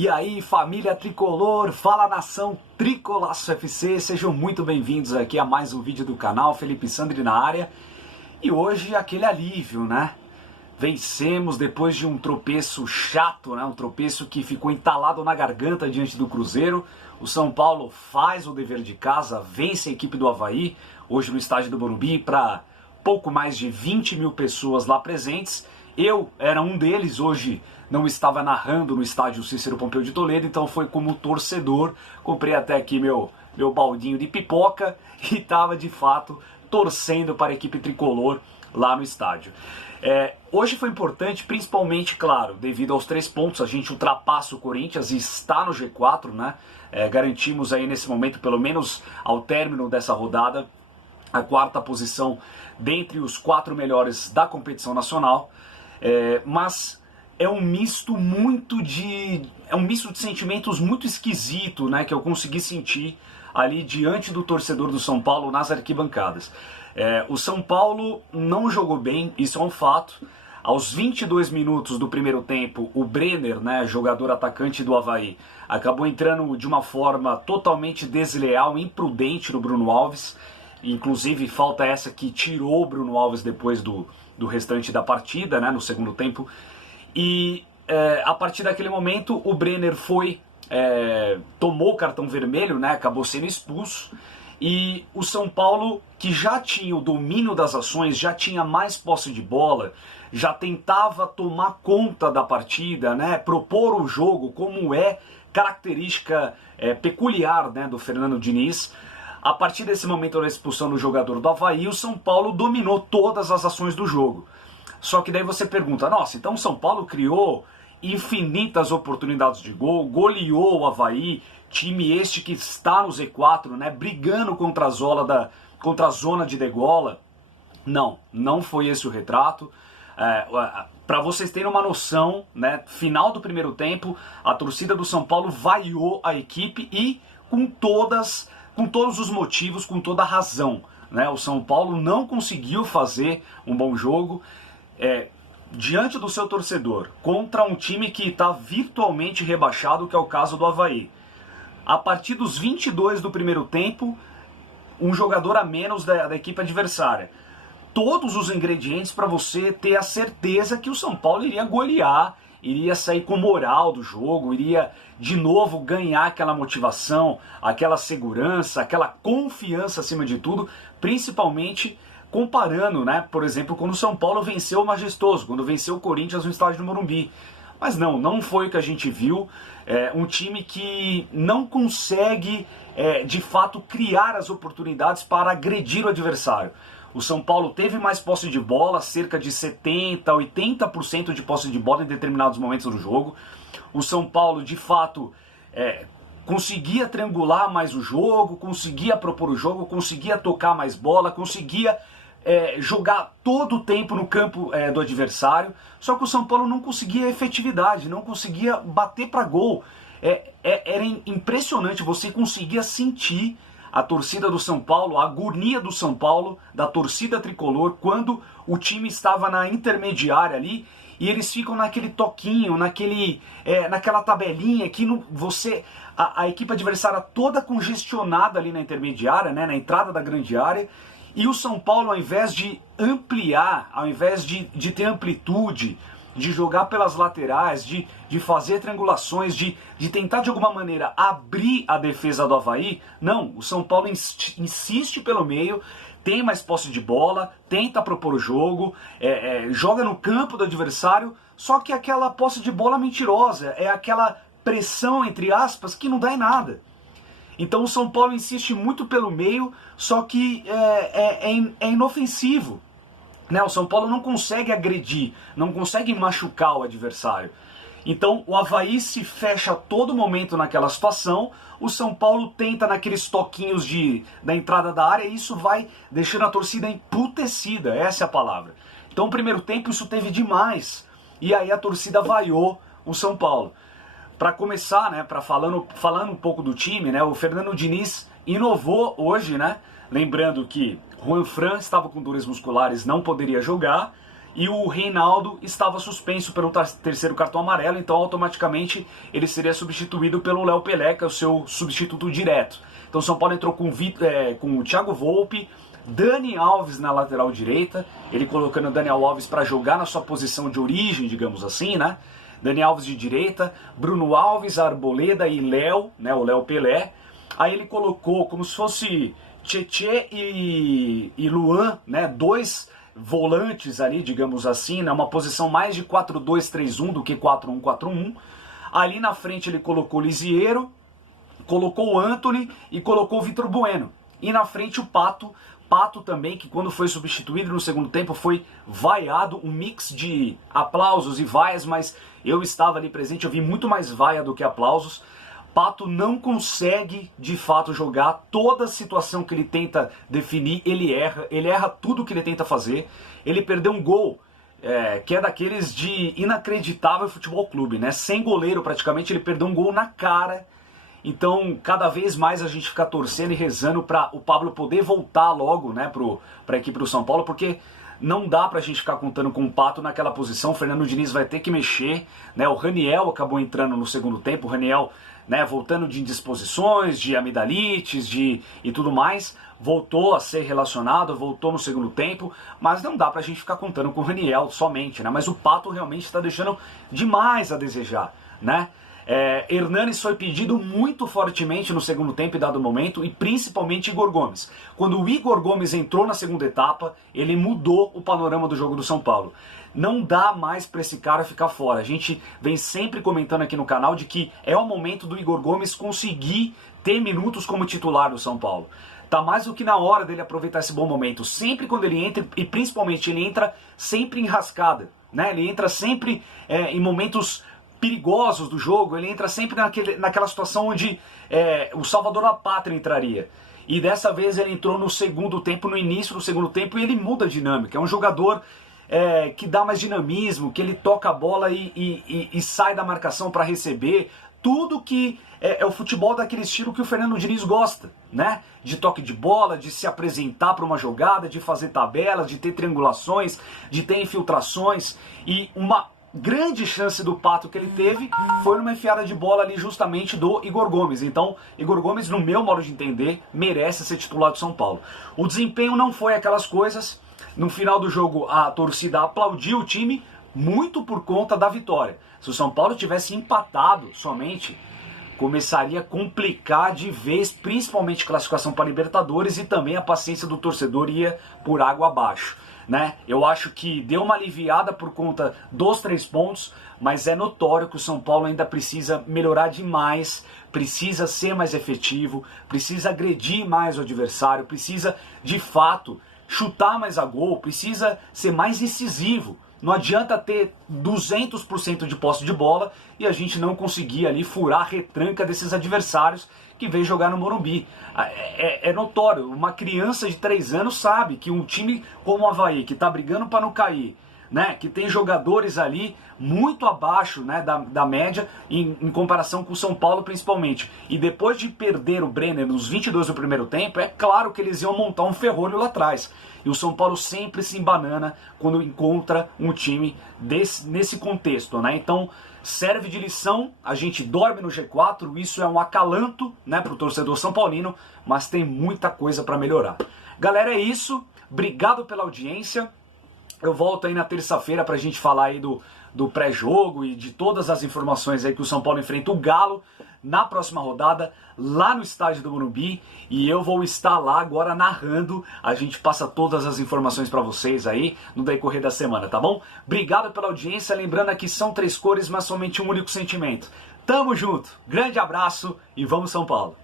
E aí, família tricolor, fala nação Tricolaço FC, sejam muito bem-vindos aqui a mais um vídeo do canal, Felipe Sandri na área. E hoje aquele alívio, né? Vencemos depois de um tropeço chato, né? Um tropeço que ficou entalado na garganta diante do Cruzeiro. O São Paulo faz o dever de casa, vence a equipe do Avaí, hoje no estádio do Morumbi, para pouco mais de 20 mil pessoas lá presentes. Eu era um deles, hoje não estava narrando no estádio Cícero Pompeu de Toledo, então foi como torcedor. Comprei até aqui meu baldinho de pipoca e estava de fato torcendo para a equipe tricolor lá no estádio. Hoje foi importante, principalmente, claro, devido aos 3 pontos, a gente ultrapassa o Corinthians e está no G4, né? Garantimos aí nesse momento, pelo menos ao término dessa rodada, a 4ª posição dentre os 4 melhores da competição nacional. Mas é um misto de sentimentos muito esquisito, né, que eu consegui sentir ali diante do torcedor do São Paulo nas arquibancadas. O São Paulo não jogou bem, isso é um fato. Aos 22 minutos do primeiro tempo, o Brenner, né, jogador atacante do Avaí, acabou entrando de uma forma totalmente desleal, imprudente no Bruno Alves. Inclusive, falta essa que tirou o Bruno Alves depois do restante da partida, né, no segundo tempo. E a partir daquele momento, o Brenner tomou o cartão vermelho, né, acabou sendo expulso. E o São Paulo, que já tinha o domínio das ações, já tinha mais posse de bola, já tentava tomar conta da partida, né, propor o jogo, como é característica peculiar, né, do Fernando Diniz. A partir desse momento da expulsão do jogador do Avaí, o São Paulo dominou todas as ações do jogo. Só que daí você pergunta, nossa, então o São Paulo criou infinitas oportunidades de gol, goleou o Avaí, time este que está no Z4, né, brigando contra a zona de degola. Não foi esse o retrato. Para vocês terem uma noção, né, final do primeiro tempo, a torcida do São Paulo vaiou a equipe e com todos os motivos, com toda a razão, né? O São Paulo não conseguiu fazer um bom jogo diante do seu torcedor, contra um time que está virtualmente rebaixado, que é o caso do Avaí. A partir dos 22 do primeiro tempo, um jogador a menos da equipe adversária. Todos os ingredientes para você ter a certeza que o São Paulo iria golear, iria sair com moral do jogo, iria de novo ganhar aquela motivação, aquela segurança, aquela confiança acima de tudo, principalmente comparando, né, por exemplo, quando o São Paulo venceu o Majestoso, quando venceu o Corinthians no estádio do Morumbi. Mas não foi o que a gente viu. Um time que não consegue, de fato, criar as oportunidades para agredir o adversário. O São Paulo teve mais posse de bola, cerca de 70%, 80% de posse de bola em determinados momentos do jogo. O São Paulo, de fato, conseguia triangular mais o jogo, conseguia propor o jogo, conseguia tocar mais bola, conseguia jogar todo o tempo no campo do adversário. Só que o São Paulo não conseguia efetividade, não conseguia bater para gol. Era impressionante, você conseguia sentir a torcida do São Paulo, a agonia do São Paulo, da torcida tricolor, quando o time estava na intermediária ali, e eles ficam naquele toquinho, naquela tabelinha que a equipe adversária toda congestionada ali na intermediária, né, na entrada da grande área, e o São Paulo, ao invés de ampliar, ao invés de ter amplitude, de jogar pelas laterais, de fazer triangulações, de tentar de alguma maneira abrir a defesa do Avaí, não, o São Paulo insiste pelo meio, tem mais posse de bola, tenta propor o jogo, joga no campo do adversário, só que aquela posse de bola mentirosa, aquela pressão, entre aspas, que não dá em nada. Então o São Paulo insiste muito pelo meio, só que é inofensivo. Né? O São Paulo não consegue agredir, não consegue machucar o adversário. Então o Avaí se fecha a todo momento naquela situação, o São Paulo tenta naqueles toquinhos da entrada da área e isso vai deixando a torcida emputecida, essa é a palavra. Então no primeiro tempo isso teve demais, e aí a torcida vaiou o São Paulo. Para começar, né, falando um pouco do time, né, o Fernando Diniz inovou hoje, né, lembrando que Juan Fran estava com dores musculares, não poderia jogar, e o Reinaldo estava suspenso pelo terceiro cartão amarelo, então automaticamente ele seria substituído pelo Léo Pelé, que é o seu substituto direto. Então o São Paulo entrou com o Thiago Volpi, Dani Alves na lateral direita, ele colocando o Daniel Alves para jogar na sua posição de origem, digamos assim, né? Dani Alves de direita, Bruno Alves, Arboleda e Léo, né? O Léo Pelé. Aí ele colocou como se fosse Tietê e Luan, né? Dois volantes ali, digamos assim, né? Uma posição mais de 4-2-3-1 do que 4-1-4-1. Ali na frente ele colocou Lisiero, colocou o Antony e colocou o Vitor Bueno. E na frente o Pato também, que quando foi substituído no segundo tempo foi vaiado, um mix de aplausos e vaias, mas eu estava ali presente, eu vi muito mais vaia do que aplausos. Pato não consegue de fato jogar, toda situação que ele tenta definir, ele erra tudo que ele tenta fazer. Ele perdeu um gol, que é daqueles de inacreditável futebol clube, né? Sem goleiro praticamente, ele perdeu um gol na cara. Então, cada vez mais a gente fica torcendo e rezando para o Pablo poder voltar logo, né, para a equipe do São Paulo, porque não dá pra gente ficar contando com o Pato naquela posição. O Fernando Diniz vai ter que mexer, né? O Raniel acabou entrando no segundo tempo, o Raniel, né, voltando de indisposições, de amidalites, e tudo mais, voltou a ser relacionado, voltou no segundo tempo, mas não dá pra gente ficar contando com o Raniel somente, né? Mas o Pato realmente está deixando demais a desejar, né? Hernanes foi pedido muito fortemente no segundo tempo e dado momento, e principalmente Igor Gomes. Quando o Igor Gomes entrou na segunda etapa, ele mudou o panorama do jogo do São Paulo. Não dá mais para esse cara ficar fora. A gente vem sempre comentando aqui no canal de que é o momento do Igor Gomes conseguir ter minutos como titular do São Paulo. Tá mais do que na hora dele aproveitar esse bom momento. Sempre quando ele entra, e principalmente ele entra sempre em rascada, né? Ele entra sempre em momentos perigosos do jogo, ele entra sempre naquela situação onde o salvador da pátria entraria. E dessa vez ele entrou no segundo tempo, no início do segundo tempo, e ele muda a dinâmica. É um jogador que dá mais dinamismo, que ele toca a bola e sai da marcação para receber. Tudo que é o futebol daquele estilo que o Fernando Diniz gosta, né? De toque de bola, de se apresentar para uma jogada, de fazer tabelas, de ter triangulações, de ter infiltrações. E uma grande chance do Pato que ele teve foi numa enfiada de bola ali justamente do Igor Gomes. Então, Igor Gomes, no meu modo de entender, merece ser titular do São Paulo. O desempenho não foi aquelas coisas. No final do jogo, a torcida aplaudiu o time muito por conta da vitória. Se o São Paulo tivesse empatado somente, começaria a complicar de vez, principalmente classificação para Libertadores, e também a paciência do torcedor ia por água abaixo, né? Eu acho que deu uma aliviada por conta dos 3 pontos, mas é notório que o São Paulo ainda precisa melhorar demais, precisa ser mais efetivo, precisa agredir mais o adversário, precisa de fato chutar mais a gol, precisa ser mais incisivo. Não adianta ter 200% de posse de bola e a gente não conseguir ali furar a retranca desses adversários que vem jogar no Morumbi. É notório, uma criança de 3 anos sabe que um time como o Avaí, que está brigando para não cair, né, que tem jogadores ali muito abaixo, né, da média em comparação com o São Paulo principalmente. E depois de perder o Brenner nos 22 do primeiro tempo, é claro que eles iam montar um ferrolho lá atrás. E o São Paulo sempre se embanana quando encontra um time nesse contexto, né? Então serve de lição, a gente dorme no G4, isso é um acalanto, né, para o torcedor são paulino, mas tem muita coisa para melhorar. Galera, é isso, obrigado pela audiência. Eu volto aí na terça-feira pra gente falar aí do pré-jogo e de todas as informações aí que o São Paulo enfrenta o Galo na próxima rodada, lá no estádio do Morumbi, e eu vou estar lá agora narrando. A gente passa todas as informações pra vocês aí no decorrer da semana, tá bom? Obrigado pela audiência, lembrando que são 3 cores, mas somente um único sentimento. Tamo junto, grande abraço e vamos São Paulo!